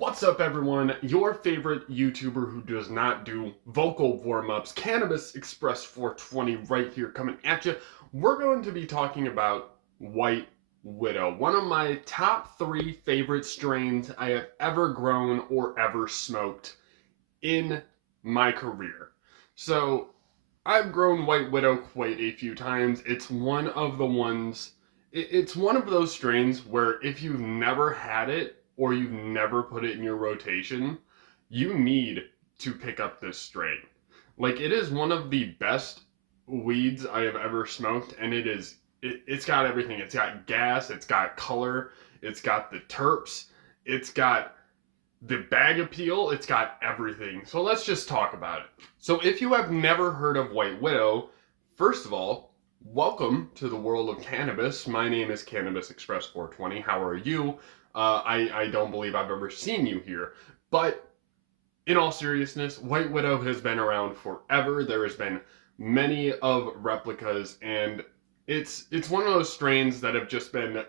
What's up, everyone? Your favorite YouTuber who does not do vocal warm-ups, Cannabis Express 420, right here coming at you. We're going to be talking about White Widow, one of my top 3 favorite strains I have ever grown or ever smoked in my career. So, I've grown White Widow quite a few times. It's one of the ones, it's one of those strains where if you've never had it or you've never put it in your rotation, you need to pick up this strain. Like, it is one of the best weeds I have ever smoked, and it's got everything. It's got gas, it's got color, it's got the terps, it's got the bag appeal, it's got everything. So let's just talk about it. So if you have never heard of White Widow, first of all, welcome to the world of cannabis. My name is Cannabis Express 420. How are you? I don't believe I've ever seen you here. But in all seriousness, White Widow has been around forever. There has been many of replicas, and it's one of those strains that have just been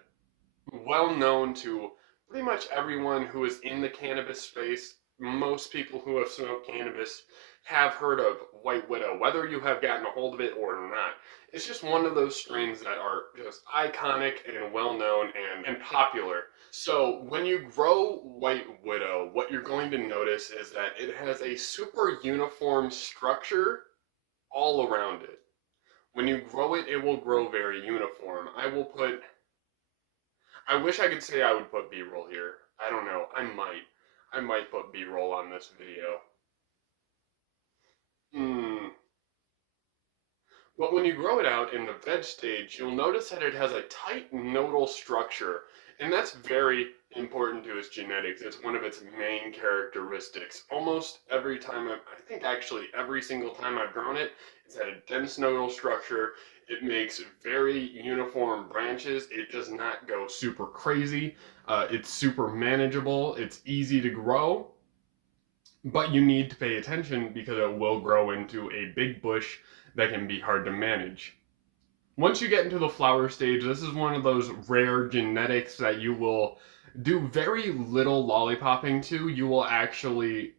well known to pretty much everyone who is in the cannabis space. Most people who have smoked cannabis have heard of White Widow, whether you have gotten a hold of it or not. It's just one of those strains that are just iconic and well known and popular. So when you grow White Widow, what you're going to notice is that it has a super uniform structure all around it. When you grow it, it will grow very uniform. I wish I could say I would put B-roll here. I don't know. I might put B-roll on this video. But when you grow it out in the veg stage, you'll notice that it has a tight nodal structure, and that's very important to its genetics. It's one of its main characteristics. Almost every time, I think actually every single time I've grown it, it's had a dense nodal structure. It makes very uniform branches. It does not go super crazy. It's super manageable. It's easy to grow, but you need to pay attention because it will grow into a big bush that can be hard to manage. Once you get into the flower stage, this is one of those rare genetics that you will do very little lollipopping to. You will actually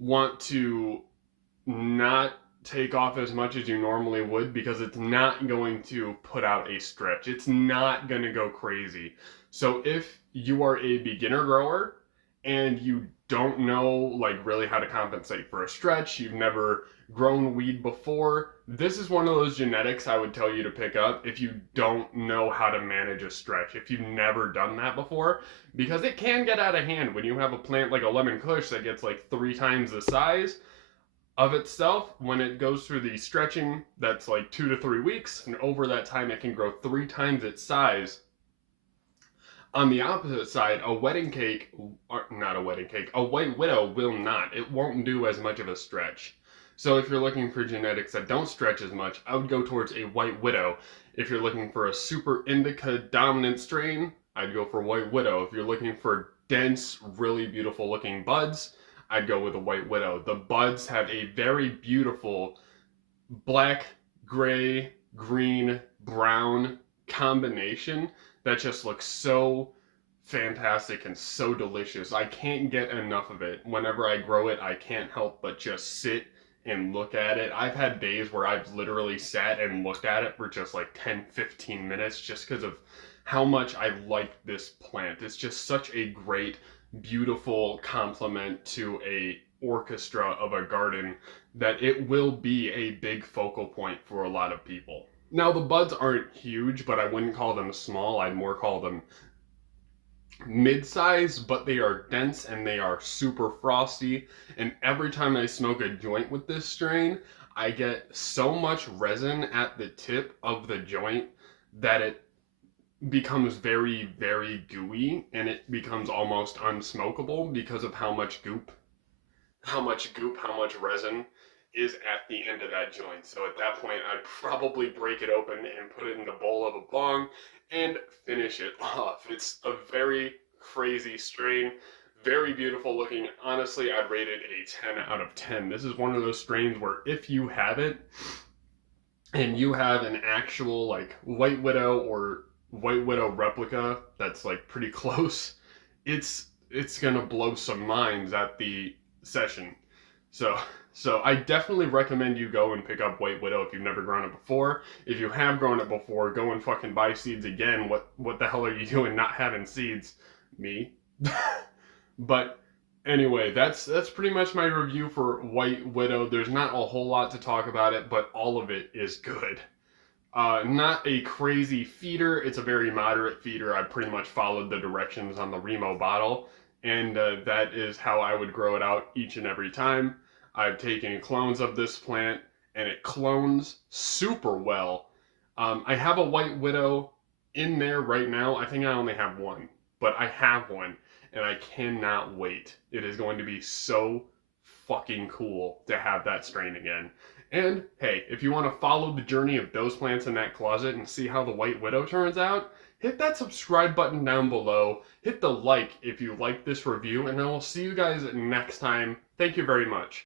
want to not take off as much as you normally would because it's not going to put out a stretch. It's not going to go crazy. So if you are a beginner grower and you don't know like really how to compensate for a stretch, you've never grown weed before, this is one of those genetics I would tell you to pick up if you don't know how to manage a stretch, if you've never done that before, because it can get out of hand when you have a plant like a lemon kush that gets like 3 times the size of itself. When it goes through the stretching, that's like 2 to 3 weeks, and over that time it can grow 3 times its size. On the opposite side, a wedding cake, or not a wedding cake, a White Widow will not. It won't do as much of a stretch. So if you're looking for genetics that don't stretch as much, I would go towards a White Widow. If you're looking for a super indica dominant strain, I'd go for White Widow. If you're looking for dense, really beautiful looking buds, I'd go with a White Widow. The buds have a very beautiful black, gray, green, brown combination that just looks so fantastic and so delicious. I can't get enough of it. Whenever I grow it, I can't help but just sit and look at it. I've had days where I've literally sat and looked at it for just like 10-15 minutes just because of how much I like this plant. It's just such a great, beautiful complement to a orchestra of a garden that it will be a big focal point for a lot of people. Now, the buds aren't huge, but I wouldn't call them small. I'd more call them mid-size, but they are dense and they are super frosty. And every time I smoke a joint with this strain, I get so much resin at the tip of the joint that it becomes very, very gooey, and it becomes almost unsmokable because of how much resin is at the end of that joint. So at that point, I'd probably break it open and put it in the bowl of a bong and finish it off. It's a very crazy strain, very beautiful looking. Honestly, I'd rate it a 10 out of 10. This is one of those strains where if you have it and you have an actual like White Widow or White Widow replica that's like pretty close, it's it's gonna blow some minds at the session. So so I definitely recommend you go and pick up White Widow if you've never grown it before. If you have grown it before, go and fucking buy seeds again. What the hell are you doing not having seeds? Me. But anyway, that's pretty much my review for White Widow. There's not a whole lot to talk about it, but all of it is good. Not a crazy feeder. It's a very moderate feeder. I pretty much followed the directions on the Remo bottle, and that is how I would grow it out each and every time. I've taken clones of this plant, and it clones super well. I have a White Widow in there right now. I think I only have one, but I have one, and I cannot wait. It is going to be so fucking cool to have that strain again. And hey, if you want to follow the journey of those plants in that closet and see how the White Widow turns out, hit that subscribe button down below. Hit the like if you like this review, and I will see you guys next time. Thank you very much.